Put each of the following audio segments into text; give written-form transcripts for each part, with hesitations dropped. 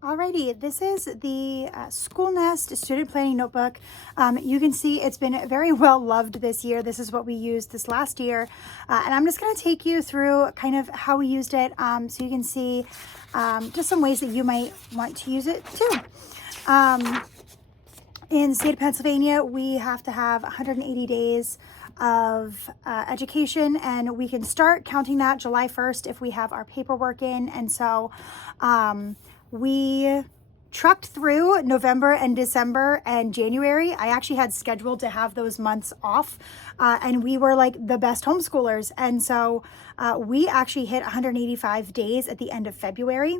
Alrighty, this is the School Nest Student Planning Notebook. You can see it's been very well loved this year. This is what we used this last year. And I'm just going to take you through kind of how we used it so you can see just some ways that you might want to use it too. In the state of Pennsylvania, we have to have 180 days of education, and we can start counting that July 1st if we have our paperwork in. And so we trucked through November and December and January. I actually had scheduled to have those months off, and we were like the best homeschoolers. And so we actually hit 185 days at the end of February.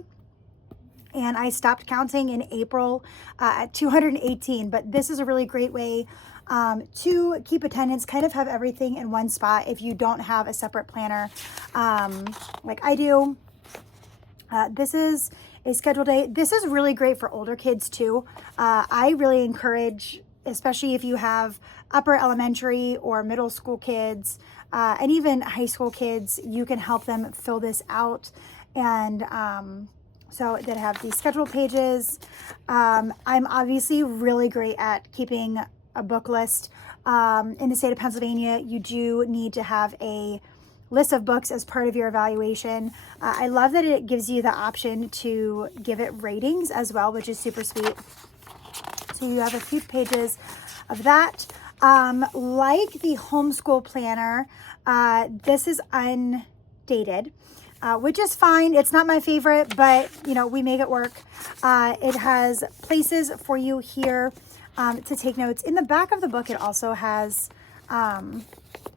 And I stopped counting in April at 218. But this is a really great way to keep attendance, kind of have everything in one spot if you don't have a separate planner like I do. This is a scheduled day. This is really great for older kids too. I really encourage, especially if you have upper elementary or middle school kids and even high school kids, you can help them fill this out. And so they have these scheduled pages. I'm obviously really great at keeping a book list. In the state of Pennsylvania, you do need to have a list of books as part of your evaluation. I love that it gives you the option to give it ratings as well, which is super sweet. So you have a few pages of that. Like the homeschool planner, this is undated, which is fine. It's not my favorite, but you know, we make it work. It has places for you here to take notes. In the back of the book, it also has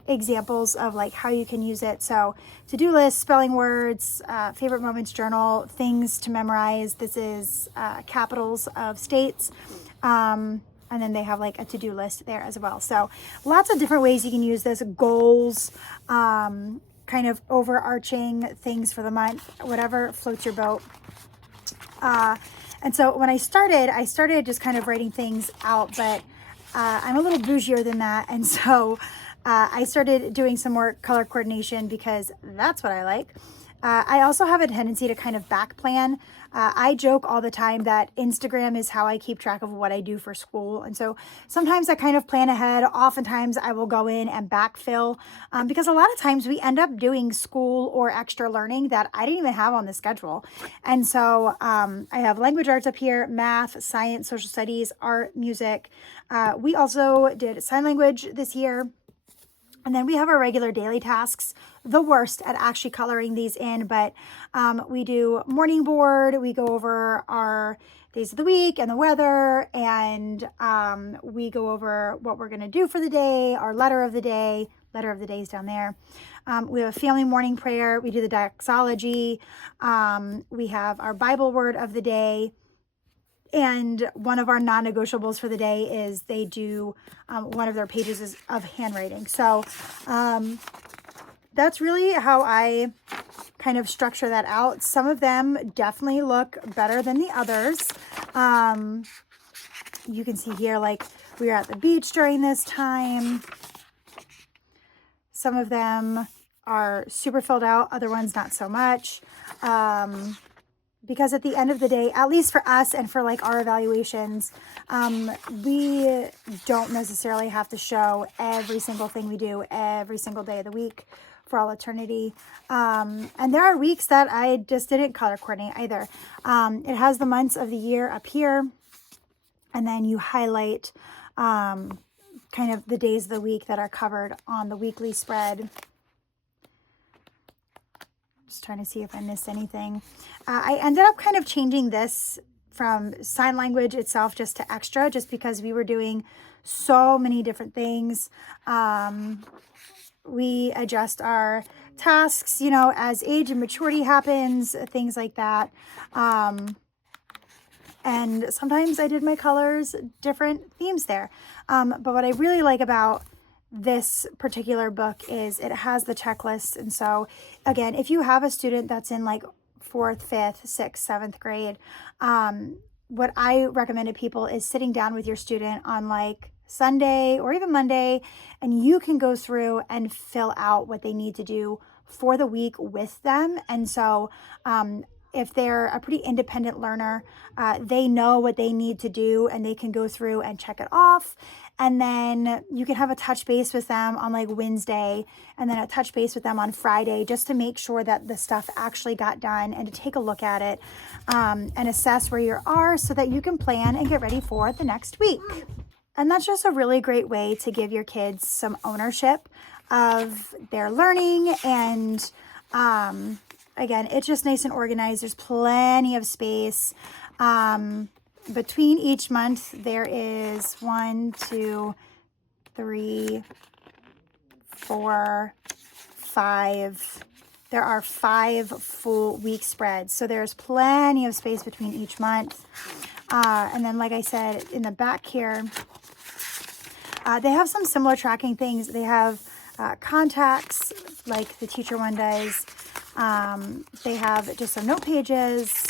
examples of like how you can use it. So to-do list, spelling words, favorite moments journal, things to memorize. This is capitals of states. And then they have like a to-do list there as well. So lots of different ways you can use this. Goals, kind of overarching things for the month, whatever floats your boat. And so when I started just kind of writing things out, but I'm a little bougier than that. And so I started doing some more color coordination because that's what I like. I also have a tendency to kind of back plan. I joke all the time that Instagram is how I keep track of what I do for school. And so sometimes I kind of plan ahead. Oftentimes I will go in and backfill because a lot of times we end up doing school or extra learning that I didn't even have on the schedule. And so I have language arts up here, math, science, social studies, art, music. We also did sign language this year. And then we have our regular daily tasks, the worst at actually coloring these in, but we do morning board, we go over our days of the week and the weather, and we go over what we're going to do for the day, our letter of the day is down there. We have a family morning prayer, we do the doxology, we have our Bible word of the day. And one of our non-negotiables for the day is they do one of their pages of handwriting. So that's really how I kind of structure that out. Some of them definitely look better than the others. You can see here, like we were at the beach during this time. Some of them are super filled out, other ones not so much. Because at the end of the day, at least for us and for like our evaluations, we don't necessarily have to show every single thing we do every single day of the week for all eternity. And there are weeks that I just didn't color coordinate either. It has the months of the year up here, and then you highlight kind of the days of the week that are covered on the weekly spread. Just trying to see if I missed anything. I ended up kind of changing this from sign language itself just to extra, just because we were doing so many different things. We adjust our tasks, you know, as age and maturity happens, things like that. And sometimes I did my colors, different themes there. But what I really like about this particular book is it has the checklist. And so again, if you have a student that's in like 4th, 5th, 6th, 7th grade, what I recommend to people is sitting down with your student on like Sunday or even Monday, and you can go through and fill out what they need to do for the week with them. And so if they're a pretty independent learner, they know what they need to do and they can go through and check it off. And then you can have a touch base with them on like Wednesday, and then a touch base with them on Friday, just to make sure that the stuff actually got done and to take a look at it and assess where you are so that you can plan and get ready for the next week. And that's just a really great way to give your kids some ownership of their learning. And again, it's just nice and organized. There's plenty of space. Between each month, there is 1, 2, 3, 4, 5. There are 5 full week spreads. So there's plenty of space between each month. And then, like I said, in the back here, they have some similar tracking things. They have contacts like the teacher one does. They have just some note pages.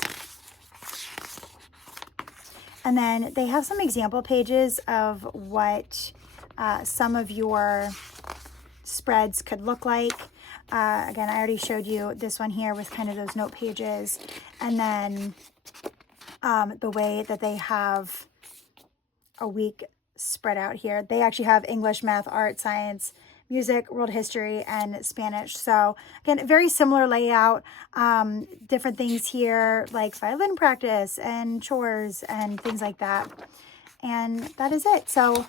And then they have some example pages of what some of your spreads could look like. Again, I already showed you this one here with kind of those note pages. And then the way that they have a week spread out here. They actually have English, math, art, science, music, world history, and Spanish. So again, very similar layout, different things here like violin practice and chores and things like that. And that is it. So